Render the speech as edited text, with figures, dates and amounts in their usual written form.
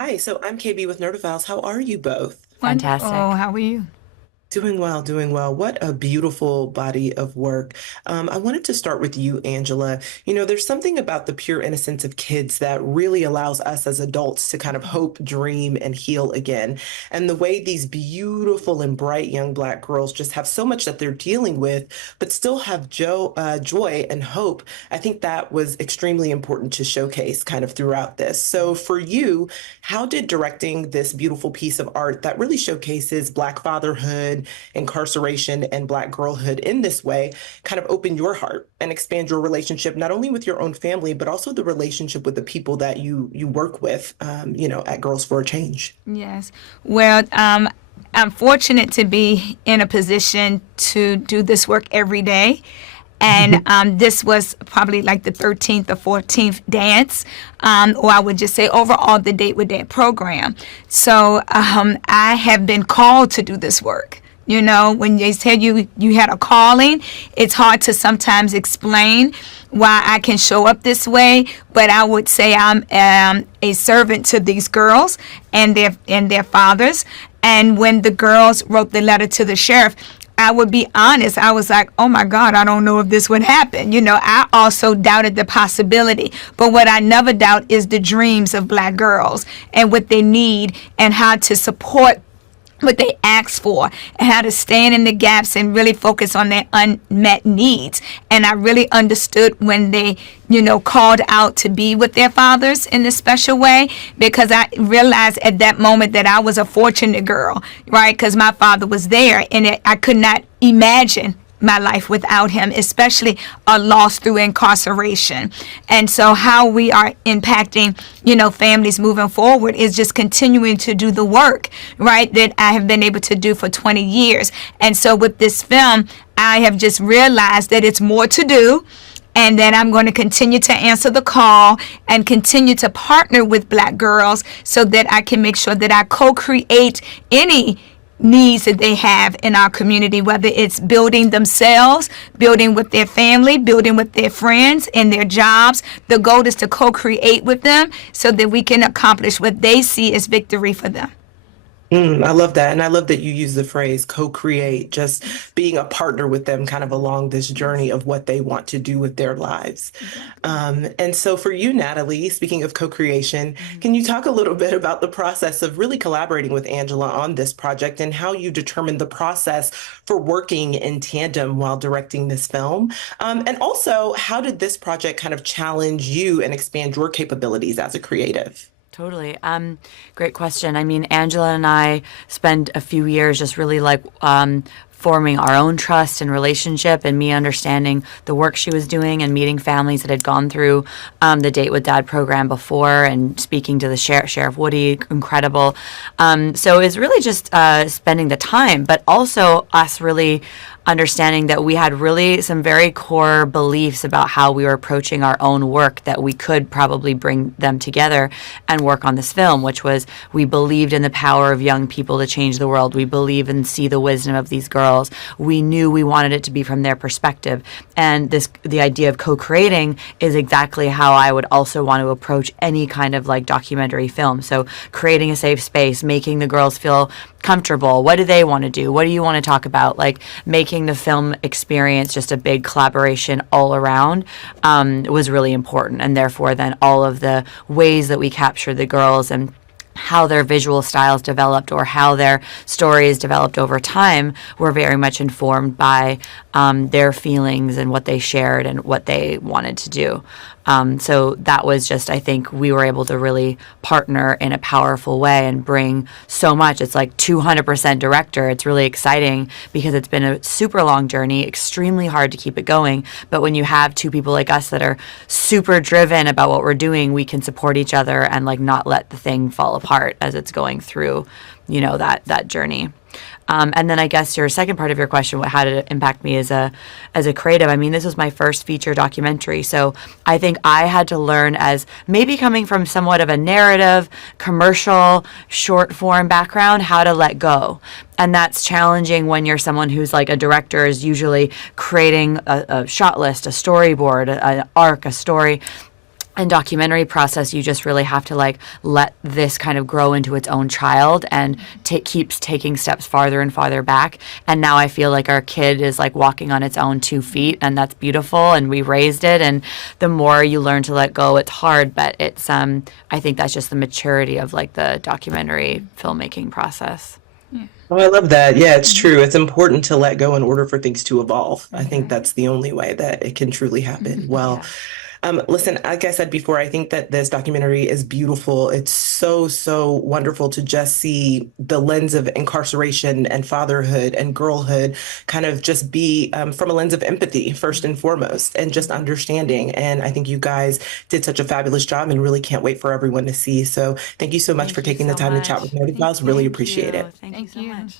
Hi, so I'm KB with Nerdophiles. How are you both? Wonderful. Fantastic. How are you? Doing well, doing well. What a beautiful body of work. I wanted to start with you, Angela. There's something about the pure innocence of kids that really allows us as adults to kind of hope, dream, and heal again. And the way these beautiful and bright young Black girls just have so much that they're dealing with, but still have joy and hope. I think that was extremely important to showcase kind of throughout this. So for you, how did directing this beautiful piece of art that really showcases Black fatherhood, incarceration, and Black girlhood in this way kind of open your heart and expand your relationship, not only with your own family, but also the relationship with the people that you work with, at Girls for a Change? Yes. Well, I'm fortunate to be in a position to do this work every day. And this was probably like the 13th or 14th dance, or I would just say overall the Date with Dad program. So I have been called to do this work. You know, when they tell you had a calling, it's hard to sometimes explain why I can show up this way. But I would say I'm a servant to these girls and their fathers. And when the girls wrote the letter to the sheriff, I would be honest. I was like, oh my God, I don't know if this would happen. You know, I also doubted the possibility. But what I never doubt is the dreams of Black girls and what they need and how to support what they ask for and how to stand in the gaps and really focus on their unmet needs. And I really understood when they, called out to be with their fathers in this special way, because I realized at that moment that I was a fortunate girl, right? Because my father was there and I could not imagine my life without him, especially a loss through incarceration. And so how we are impacting, families moving forward is just continuing to do the work, right, that I have been able to do for 20 years. And so with this film, I have just realized that it's more to do, and that I'm going to continue to answer the call and continue to partner with Black girls so that I can make sure that I co-create any needs that they have in our community, whether it's building themselves, building with their family, building with their friends and their jobs. The goal is to co-create with them so that we can accomplish what they see as victory for them. I love that. And I love that you use the phrase co-create, just being a partner with them kind of along this journey Yes, of what they want to do with their lives. exactly. And so for you, Natalie, speaking of co-creation, Mhm. can you talk a little bit about the process of really collaborating with Angela on this project and how you determined the process for working in tandem while directing this film? And also, how did this project kind of challenge you and expand your capabilities as a creative? Totally. Great question. I mean, Angela and I spent a few years just really like forming our own trust and relationship, and me understanding the work she was doing and meeting families that had gone through the Date with Dad program before, and speaking to the Sheriff Woody, incredible. So it's really just spending the time, but also us really understanding that we had really some very core beliefs about how we were approaching our own work, that we could probably bring them together and work on this film, which was we believed in the power of young people to change the world. We believe and see the wisdom of these girls. We knew we wanted it to be from their perspective. And the idea of co-creating is exactly how I would also want to approach any kind of like documentary film. So creating a safe space, making the girls feel comfortable. What do they want to do? What do you want to talk about? Like making the film experience just a big collaboration all around was really important. And therefore, then all of the ways that we capture the girls and how their visual styles developed or how their stories developed over time were very much informed by their feelings and what they shared and what they wanted to do. So that was just, I think we were able to really partner in a powerful way and bring so much. It's like 200% director. It's really exciting because it's been a super long journey, extremely hard to keep it going. But when you have two people like us that are super driven about what we're doing, we can support each other and like not let the thing fall apart as it's going through, that journey. And then I guess your second part of your question, how did it impact me as a creative? I mean, this was my first feature documentary, so I think I had to learn, as maybe coming from somewhat of a narrative, commercial, short form background, how to let go. And that's challenging when you're someone who's like a director, is usually creating a shot list, a storyboard, an arc, a story. and documentary process, you just really have to like let this kind of grow into its own child and keeps taking steps farther and farther back. And now I feel like our kid is like walking on its own 2 feet, and that's beautiful. And we raised it, and the more you learn to let go, it's hard, but it's I think that's just the maturity of like the documentary filmmaking process. Oh, I love that. Yeah, it's true. It's important to let go in order for things to evolve. I think that's the only way that it can truly happen. Well, Yeah. listen, like I said before, I think that this documentary is beautiful. It's so, so wonderful to just see the lens of incarceration and fatherhood and girlhood kind of just be from a lens of empathy, first and foremost, and just understanding. And I think you guys did such a fabulous job and really can't wait for everyone to see. So thank you so much for Thank you taking the so time to chat with much. me. I really appreciate You. it. Thank you Thank so you. much.